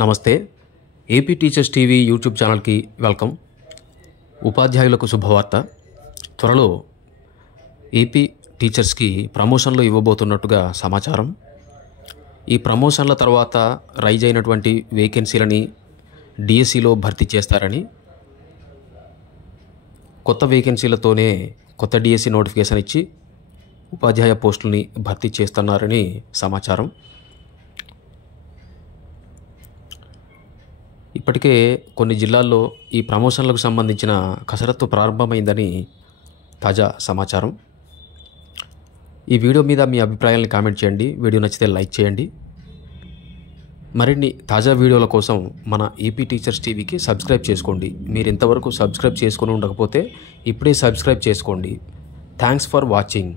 నమస్తే. AP teachers TV YouTube ఛానల్కి welcome. ఉపాధ్యాయులకు శుభవార్త. త్వరలో ఏపీ టీచర్స్కి ప్రమోషన్లు ఇవ్వబోతున్నట్టుగా సమాచారం. ఈ ప్రమోషన్ల తర్వాత రైజ్ అయినటువంటి వేకెన్సీలని డిఎస్సిలో భర్తీ చేస్తారని, కొత్త వేకెన్సీలతోనే కొత్త డిఎస్సి నోటిఫికేషన్ ఇచ్చి ఉపాధ్యాయ పోస్టుల్ని భర్తీ చేస్తున్నారని సమాచారం. ఇప్పటికే కొన్ని జిల్లాల్లో ఈ ప్రమోషన్లకు సంబంధించిన కసరత్తు ప్రారంభమైందని తాజా సమాచారం. ఈ వీడియో మీద మీ అభిప్రాయాలను కామెంట్ చేయండి. వీడియో నచ్చితే లైక్ చేయండి. మరిన్ని తాజా వీడియోల కోసం మన ఏపీ టీచర్స్ టీవీకి సబ్స్క్రైబ్ చేసుకోండి. మీరు ఇంతవరకు సబ్స్క్రైబ్ చేసుకొని ఉండకపోతే ఇప్పుడే సబ్స్క్రైబ్ చేసుకోండి. Thanks for watching.